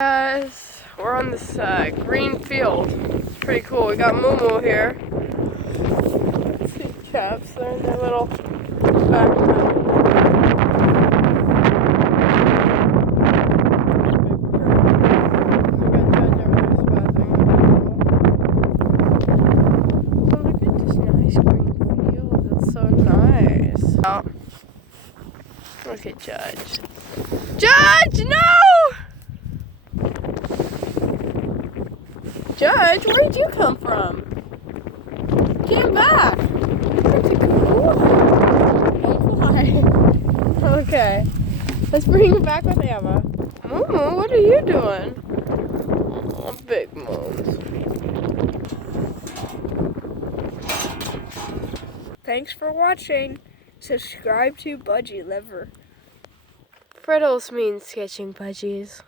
Guys, we're on this green field. It's pretty cool. We got Moo here. These chaps, they're in their little backpack. Oh my goodness, nice green field. It's so nice. Oh, look at Judge. Judge, no! Judge, where'd you come from? Came back. Where'd you go? Oh, why? Okay. Let's bring him back with Emma. Moo, what are you doing? Oh, big moans. Thanks for watching. Subscribe to Budgie Liver. Friddles means catching budgies.